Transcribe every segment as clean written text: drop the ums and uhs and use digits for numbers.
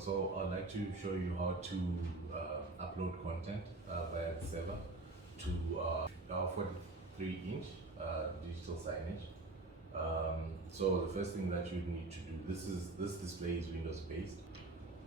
So I'd like to show you how to upload content via the server to our 43-inch digital signage. So the first thing that you need to do, this display is Windows based.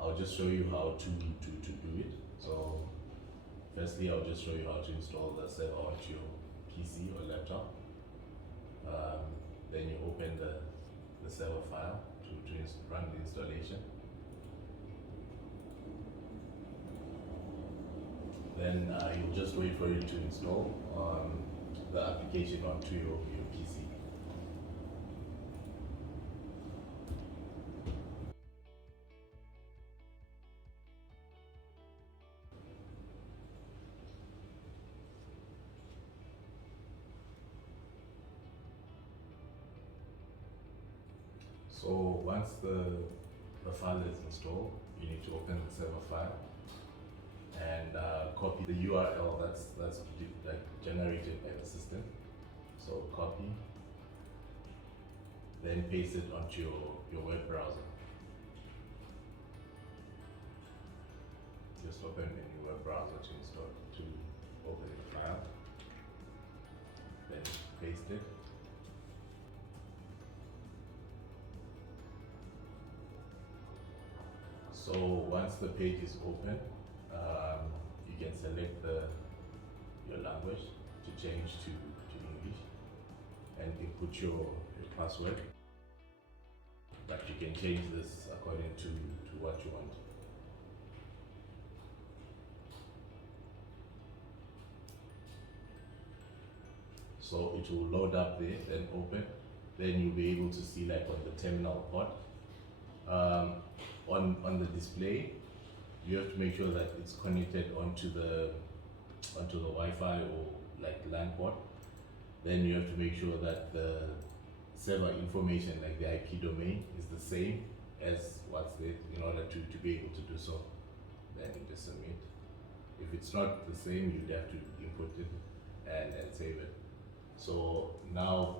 I'll just show you how to do it. So firstly, I'll just show you how to install the server onto your PC or laptop. Then you open the server file to run the installation. Then you'll just wait for it to install the application onto your PC. So once the file is installed, you need to open the server file and copy the URL that's like generated by the system. So copy, then paste it onto your web browser. Just open a new web browser to open the file, then paste it. So once the page is open, you can select your language to change to English and input your password. But you can change this according to what you want. So it will load up there, then open. Then you'll be able to see like on the terminal port. On the display, you have to make sure that it's connected onto the Wi-Fi or like LAN port. Then you have to make sure that the server information, like the IP domain, is the same as what's there in order to be able to do so. Then you just submit. If it's not the same, you'd have to input it and save it. So now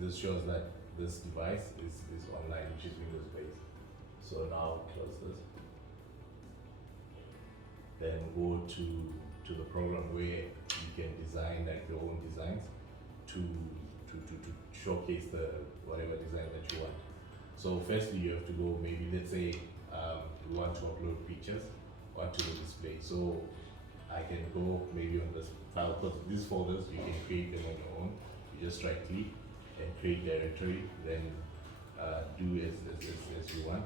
this shows that this device is online, which is Windows based. So now close this. Then go to the program where you can design like your own designs to showcase the whatever design that you want. So firstly, you have to go, maybe let's say we want to upload pictures onto the display. So I can go maybe on this file, because these folders you can create them on your own. You just right click and create directory, then do as you want.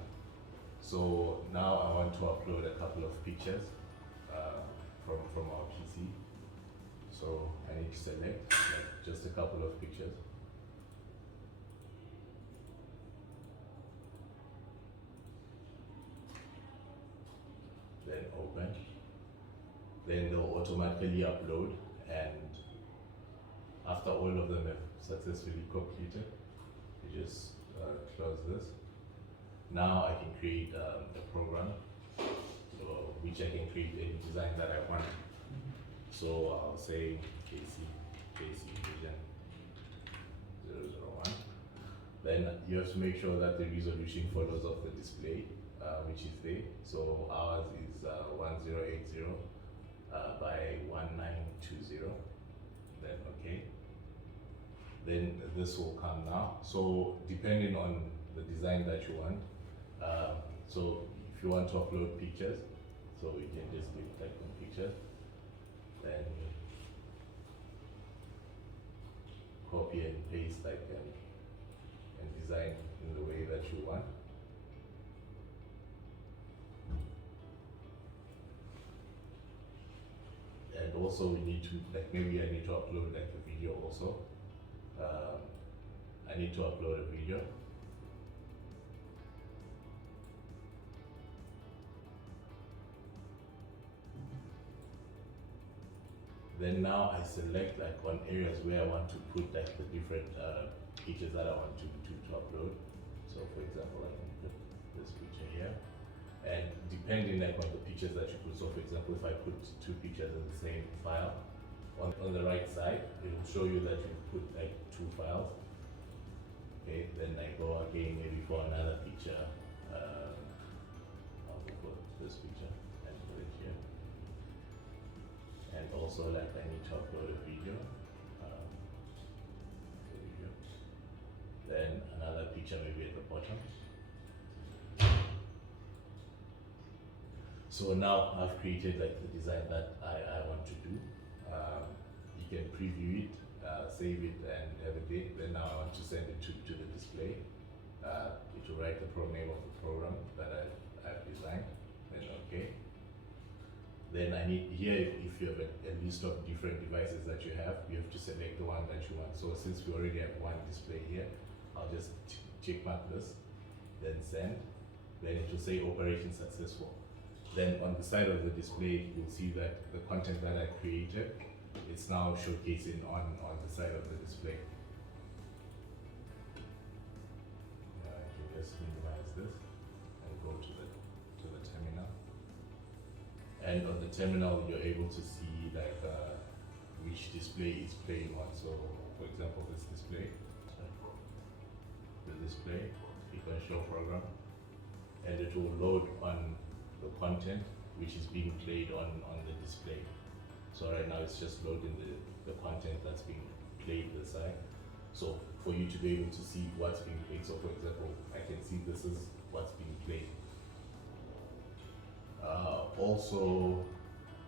So now I want to upload a couple of pictures from our PC. So I need to select like just a couple of pictures. Then open. Then they'll automatically upload, and after all of them have successfully completed, you just close this. Now I can create a program which I can create any design that I want. So I'll say JCVision 001. Then you have to make sure that the resolution follows of the display, which is there. So ours is 1080 by 1920. Then okay. Then this will come now. So depending on the design that you want, so if you want to upload pictures, so you can just click like on pictures, then copy and paste like and design in the way that you want. And also we need to, like maybe I need to upload like a video also. I need to upload a video. Then now I select like on areas where I want to put like the different pictures that I want to upload. So for example, I can put this picture here. And depending like on the pictures that you put, so for example, if I put two pictures in the same file, on the right side, it will show you that you put like two files. Okay, then I go again maybe for another picture, this picture and put it here. And also, like, I need to upload a video. Um, video. Then another picture maybe at the bottom. So now I've created like the design that I want to do. You can preview it, save it, and have a date. Then now I want to send it to the display. It will write the name of the program that I've designed. Then okay. Then I need here, if you have a list of different devices that you have to select the one that you want. So since we already have one display here, I'll just check mark this, then send. Then it will say operation successful. Then on the side of the display, you'll see that the content that I created is now showcasing on the side of the display. I can just minimize this and go to the terminal. And on the terminal, you're able to see like which display is playing on. So, for example, this display, the display, you can show program, and it will load on the content which is being played on the display. So right now it's just loading the content that's being played this side. So for you to be able to see what's being played, so for example, I can see this is what's being played. Also,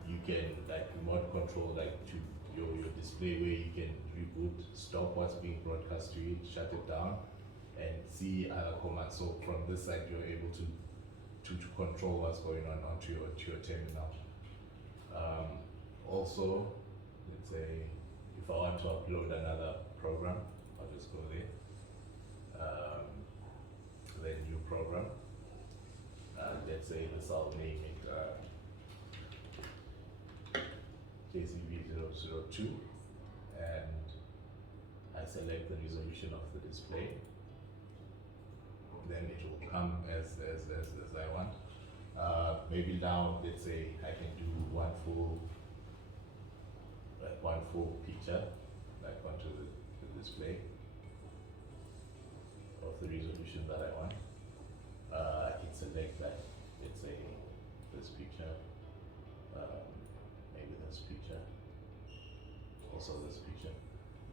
you can like remote control like to your display where you can reboot, stop what's being broadcast to it, shut it down, and see other commands. So from this side, you're able to control what's going on onto your terminal. Also, let's say if I want to upload another program, I'll just go there. Then new program. Let's say this, I'll name it JCV002, and I select the resolution of the display. Then it will come as I want. Maybe now, let's say I can do one full picture, like onto the display of the resolution that I want. I can select that, let's say this picture, maybe this picture, also this picture.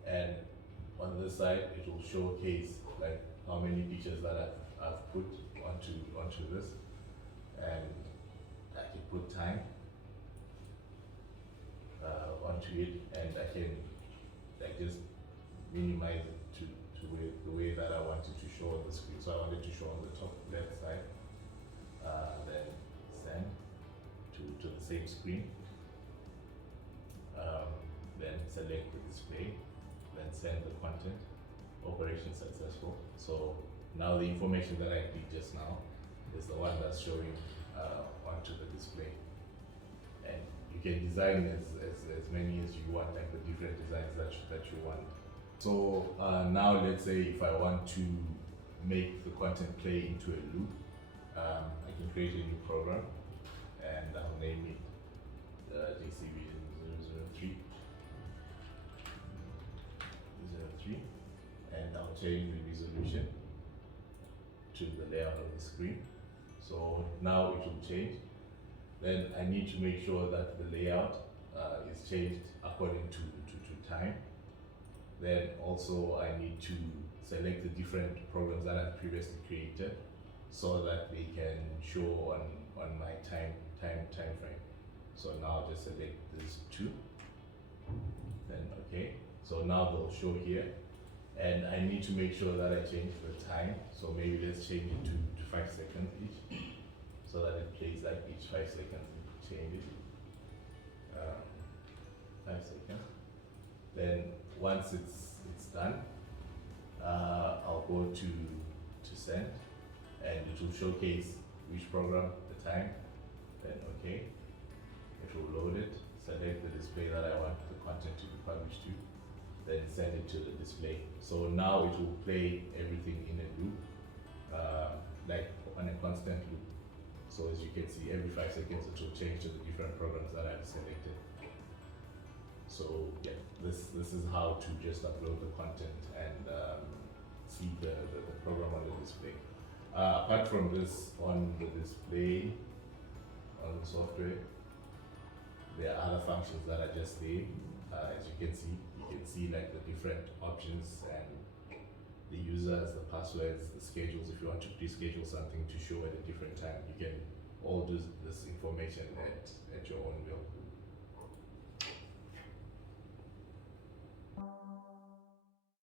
And on this side, it will showcase like how many pictures that I've put onto this, and I can put time onto it, and I can like just minimize it to the way that I want it to show on the screen. So I want it to show on the top left side, then send to the same screen, then select the display, then send the content, operation successful. So now the information that I did just now is the one that's showing onto the display. And you can design as many as you want, like the different designs that you want. So now let's say if I want to make the content play into a loop, I can create a new program, and I'll name it JCVision 003, and I'll change the resolution to the layout of the screen. So now it will change. Then I need to make sure that the layout is changed according to time. Then also I need to select the different programs that I've previously created so that they can show on my time frame. So now I'll just select these two, then okay. So now they'll show here, and I need to make sure that I change the time. So maybe let's change it to 5 seconds each, so that it plays like each 5 seconds. Change it 5 seconds. Then once it's done, I'll go to send, and it will showcase which program, the time. Then okay, it will load it, select the display that I want the content to be published to, then send it to the display. So now it will play everything in a loop, like on a constant loop. So as you can see, every 5 seconds it will change to the different programs that I've selected. So yeah, this is how to just upload the content and see the program on the display. Apart from this, on the display, on the software. There are other functions that are just there. As you can see like the different options and the users, the passwords, the schedules. If you want to reschedule something to show at a different time, you can all do this information at your own will.